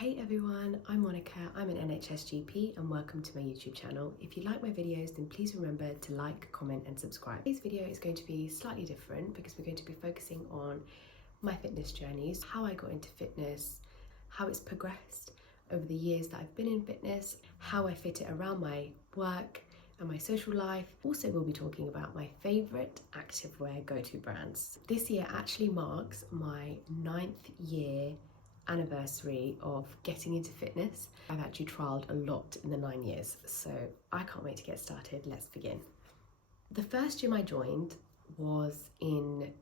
Hey everyone, I'm Monica, I'm an NHS GP and welcome to my YouTube channel. If you like my videos then please remember to like, comment and subscribe. Today's video is going to be slightly different because we're going to be focusing on my fitness journeys, how I got into fitness, how it's progressed over the years that I've been in fitness, how I fit it around my work and my social life. Also we'll be talking about my favourite activewear go-to brands. This year actually marks my 9th year anniversary of getting into fitness. I've actually trialled a lot in the 9 years, so I can't wait to get started. Let's begin. The first gym I joined was in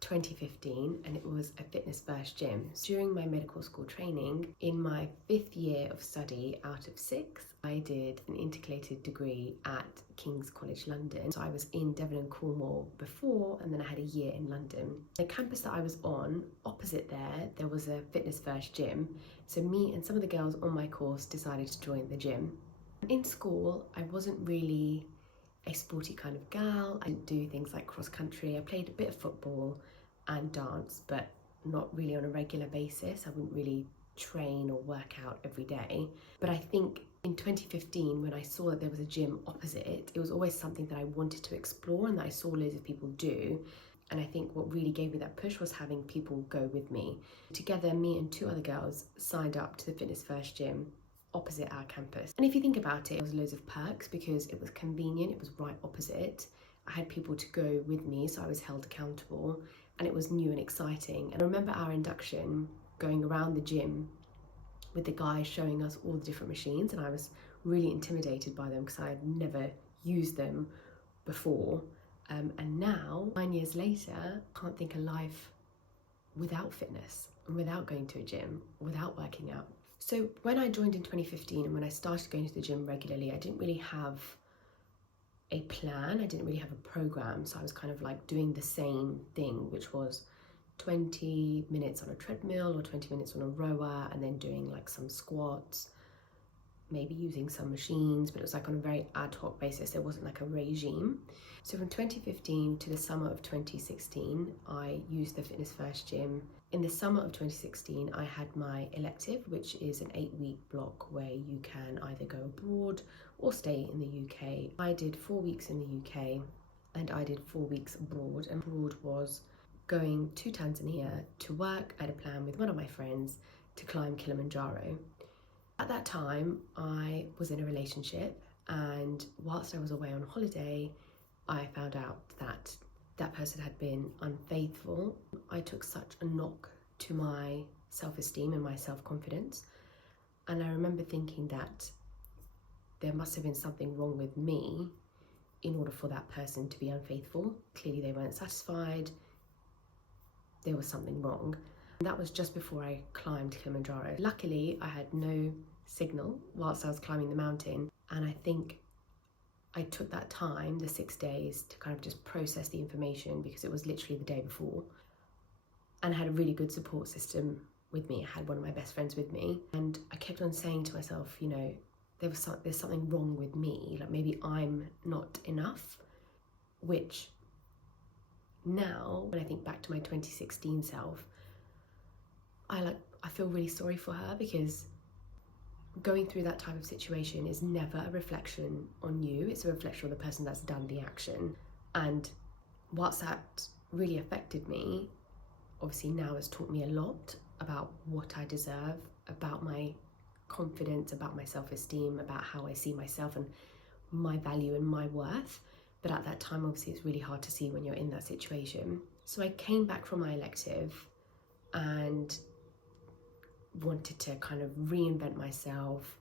2015 and it was a fitness first gym. During my medical school training, in my 5th year of study out of 6, I did an intercalated degree at King's College London. So I was in Devon and Cornwall before and then I had a year in London. The campus that I was on, opposite there was a fitness first gym. So me and some of the girls on my course decided to join the gym. In school, I wasn't really a sporty kind of gal. I didn't do things like cross country. I played a bit of football and dance, but not really on a regular basis. I wouldn't really train or work out every day. But I think in 2015, when I saw that there was a gym opposite it was always something that I wanted to explore and that I saw loads of people do. And I think what really gave me that push was having people go with me. Together, me and 2 other girls signed up to the Fitness First gym opposite our campus. And if you think about it, there was loads of perks because it was convenient, it was right opposite. I had people to go with me, so I was held accountable, and it was new and exciting. And I remember our induction going around the gym with the guy showing us all the different machines, and I was really intimidated by them because I had never used them before. And now, 9 years later, I can't think of life without fitness, without going to a gym, without working out. So when I joined in 2015 and when I started going to the gym regularly, I didn't really have a plan, I didn't really have a program. So I was kind of like doing the same thing, which was 20 minutes on a treadmill or 20 minutes on a rower and then doing like some squats, maybe using some machines, but it was like on a very ad hoc basis. There wasn't like a regime. So from 2015 to the summer of 2016, I used the Fitness First gym. In the summer of 2016, I had my elective, which is an 8-week block where you can either go abroad or stay in the UK. I did 4 weeks in the UK and I did 4 weeks abroad. And abroad was going to Tanzania to work. I had a plan with one of my friends to climb Kilimanjaro. At that time, I was in a relationship, and whilst I was away on holiday, I found out that that person had been unfaithful. I took such a knock to my self-esteem and my self-confidence, and I remember thinking that there must have been something wrong with me in order for that person to be unfaithful. Clearly they weren't satisfied, there was something wrong. And that was just before I climbed Kilimanjaro. Luckily, I had no signal whilst I was climbing the mountain, and I think I took that time, the 6 days, to kind of just process the information because it was literally the day before. And I had a really good support system with me. I had one of my best friends with me, and I kept on saying to myself, you know, there's something wrong with me, like maybe I'm not enough, which now, when I think back to my 2016 self, I feel really sorry for her, because going through that type of situation is never a reflection on you, it's a reflection on the person that's done the action. And whilst that really affected me, obviously now has taught me a lot about what I deserve, about my confidence, about my self-esteem, about how I see myself and my value and my worth. But at that time, obviously it's really hard to see when you're in that situation. So I came back from my elective and wanted to kind of reinvent myself,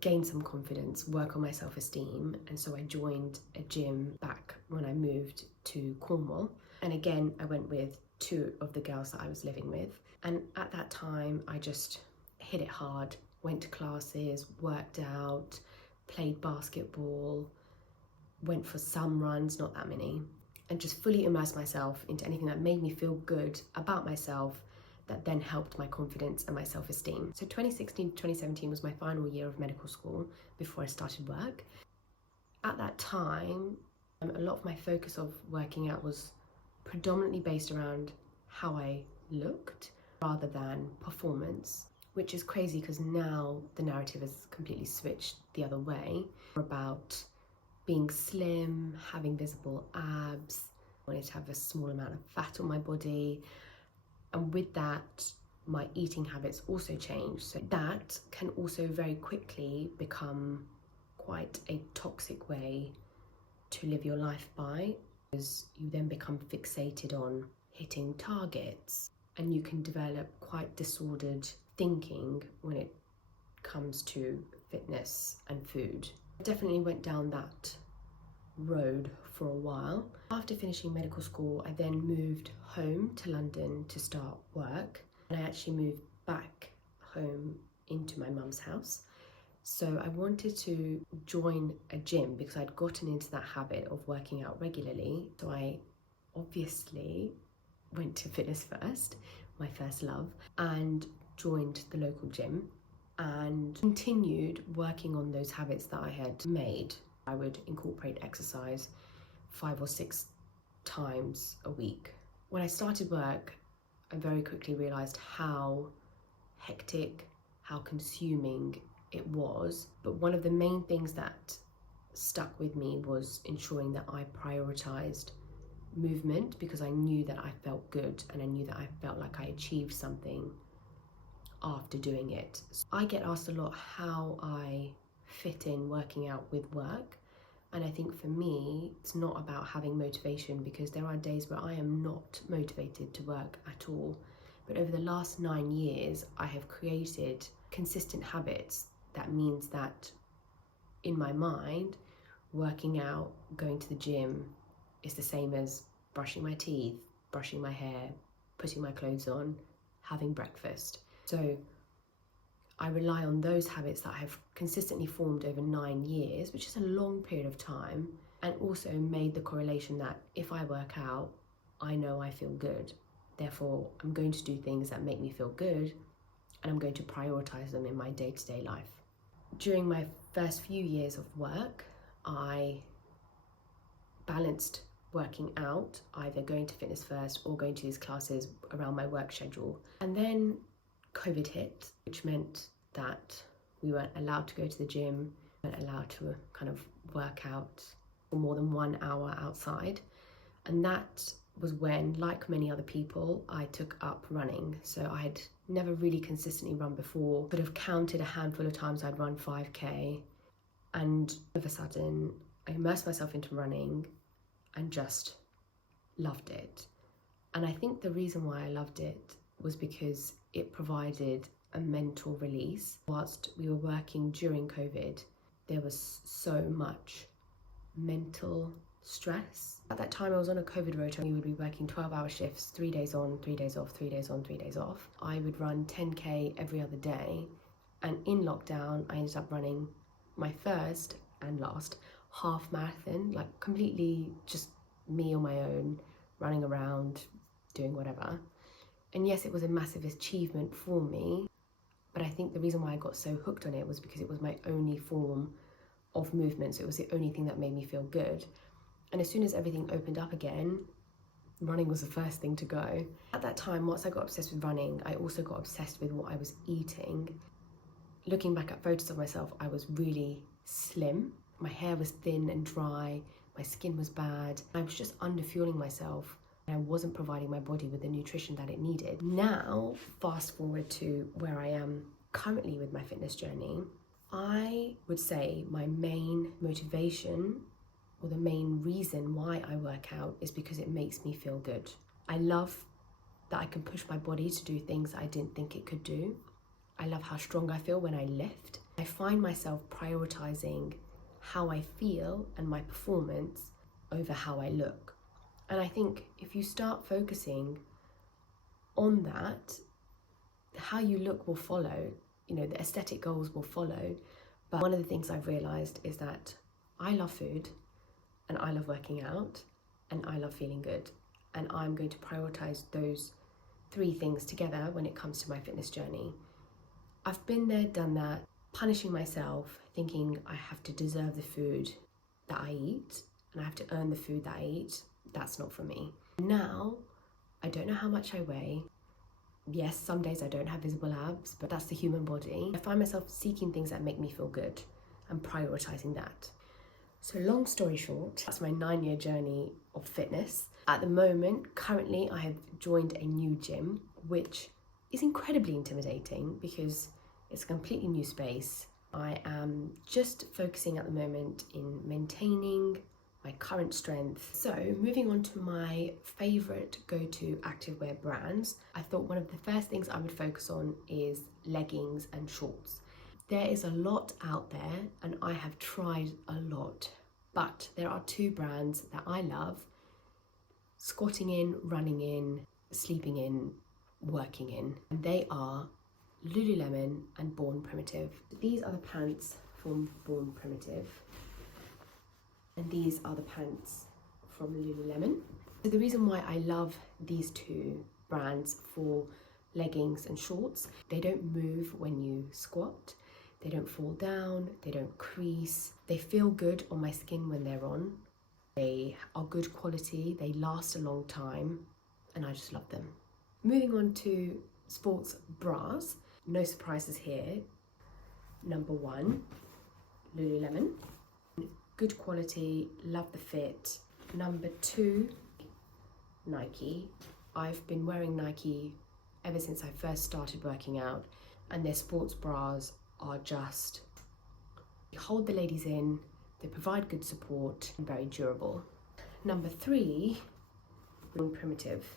gain some confidence, work on my self-esteem. And so I joined a gym back when I moved to Cornwall. And again, I went with 2 of the girls that I was living with. And at that time, I just hit it hard, went to classes, worked out, played basketball, went for some runs, not that many, and just fully immersed myself into anything that made me feel good about myself, that then helped my confidence and my self-esteem. So 2016 to 2017 was my final year of medical school before I started work. At that time, a lot of my focus of working out was predominantly based around how I looked rather than performance. which is crazy because now the narrative has completely switched the other way about being slim, having visible abs, wanting to have a small amount of fat on my body. And with that, my eating habits also change. So that can also very quickly become quite a toxic way to live your life by, because you then become fixated on hitting targets and you can develop quite disordered thinking when it comes to fitness and food. I definitely went down that road for a while. After finishing medical school, I then moved home to London to start work, and I actually moved back home into my mum's house. So I wanted to join a gym because I'd gotten into that habit of working out regularly. So I obviously went to Fitness First, my first love, and joined the local gym and continued working on those habits that I had made. I would incorporate exercise 5 or 6 times a week. When I started work, I very quickly realised how hectic, how consuming it was. But one of the main things that stuck with me was ensuring that I prioritised movement, because I knew that I felt good and I knew that I felt like I achieved something after doing it. So I get asked a lot how I fit in working out with work. And I think for me, it's not about having motivation, because there are days where I am not motivated to work at all. But over the last 9 years, I have created consistent habits. That means that in my mind, working out, going to the gym is the same as brushing my teeth, brushing my hair, putting my clothes on, having breakfast. So I rely on those habits that I have consistently formed over 9 years, which is a long period of time, and also made the correlation that if I work out, I know I feel good. Therefore, I'm going to do things that make me feel good, and I'm going to prioritize them in my day-to-day life. During my first few years of work, I balanced working out, either going to Fitness First or going to these classes around my work schedule. And then COVID hit, which meant that we weren't allowed to go to the gym, weren't allowed to kind of work out for more than 1 hour outside. And that was when, like many other people, I took up running. So I had never really consistently run before, but have counted a handful of times I'd run 5K. And all of a sudden, I immersed myself into running and just loved it. And I think the reason why I loved it was because it provided a mental release. Whilst we were working during COVID, there was so much mental stress. At that time I was on a COVID rota. We would be working 12-hour shifts, 3 days on, 3 days off, 3 days on, 3 days off. I would run 10K every other day, and in lockdown I ended up running my first and last half marathon, like completely just me on my own, running around, doing whatever. And yes, it was a massive achievement for me, but I think the reason why I got so hooked on it was because it was my only form of movement. So it was the only thing that made me feel good. And as soon as everything opened up again, running was the first thing to go. At that time, once I got obsessed with running, I also got obsessed with what I was eating. Looking back at photos of myself, I was really slim. My hair was thin and dry, my skin was bad. I was just underfueling myself, and I wasn't providing my body with the nutrition that it needed. Now, fast forward to where I am currently with my fitness journey, I would say my main motivation, or the main reason why I work out, is because it makes me feel good. I love that I can push my body to do things I didn't think it could do. I love how strong I feel when I lift. I find myself prioritizing how I feel and my performance over how I look. And I think if you start focusing on that, how you look will follow. You know, the aesthetic goals will follow. But one of the things I've realized is that I love food, and I love working out, and I love feeling good. And I'm going to prioritize those 3 things together when it comes to my fitness journey. I've been there, done that, punishing myself, thinking I have to deserve the food that I eat, and I have to earn the food that I eat. That's not for me. Now, I don't know how much I weigh. Yes, some days I don't have visible abs, but that's the human body. I find myself seeking things that make me feel good and prioritizing that. So long story short, that's my 9-year journey of fitness. At the moment, currently, I have joined a new gym, which is incredibly intimidating because it's a completely new space. I am just focusing at the moment in maintaining my current strength. So moving on to my favorite go-to activewear brands, I thought one of the first things I would focus on is leggings and shorts. There is a lot out there and I have tried a lot, but there are 2 brands that I love, squatting in, running in, sleeping in, working in, and they are Lululemon and Born Primitive. These are the pants from Born Primitive, and these are the pants from Lululemon. So the reason why I love these 2 brands for leggings and shorts, they don't move when you squat, they don't fall down, they don't crease, they feel good on my skin when they're on, they are good quality, they last a long time, and I just love them. Moving on to sports bras, no surprises here. Number 1, Lululemon. Good quality, love the fit. Number 2, Nike. I've been wearing Nike ever since I first started working out, and their sports bras are just, they hold the ladies in, they provide good support and very durable. Number 3, Born Primitive.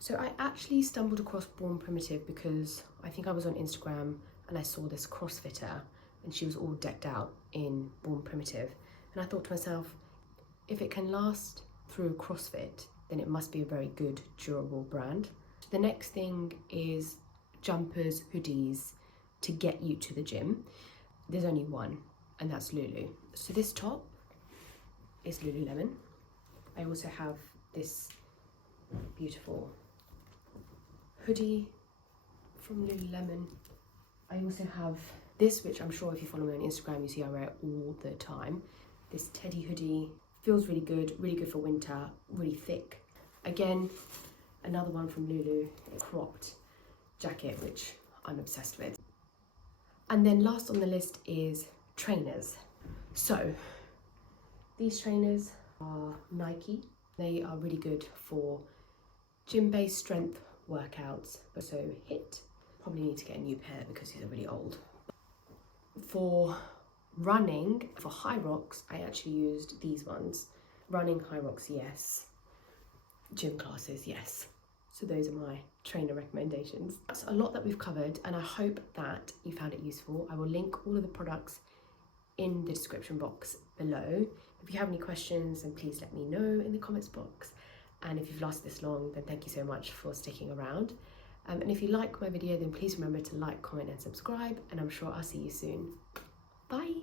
So I actually stumbled across Born Primitive because I think I was on Instagram and I saw this CrossFitter and she was all decked out in Born Primitive. And I thought to myself, if it can last through CrossFit, then it must be a very good, durable brand. The next thing is jumpers, hoodies to get you to the gym. There's only one, and that's Lulu. So this top is Lululemon. I also have this beautiful hoodie from Lululemon. I also have this, which I'm sure if you follow me on Instagram, you see I wear it all the time. This teddy hoodie feels really good for winter, really thick. Again, another one from Lulu, a cropped jacket, which I'm obsessed with. And then last on the list is trainers. So these trainers are Nike. They are really good for gym-based strength workouts, but so HIIT. Probably need to get a new pair because these are really old. For running, for high rocks, I actually used these ones. Running, high rocks, yes. Gym classes, yes. So those are my trainer recommendations. That's a lot that we've covered and I hope that you found it useful. I will link all of the products in the description box below. If you have any questions, then please let me know in the comments box. And if you've lasted this long, then thank you so much for sticking around. And if you like my video, then please remember to like, comment and subscribe, and I'm sure I'll see you soon. Bye.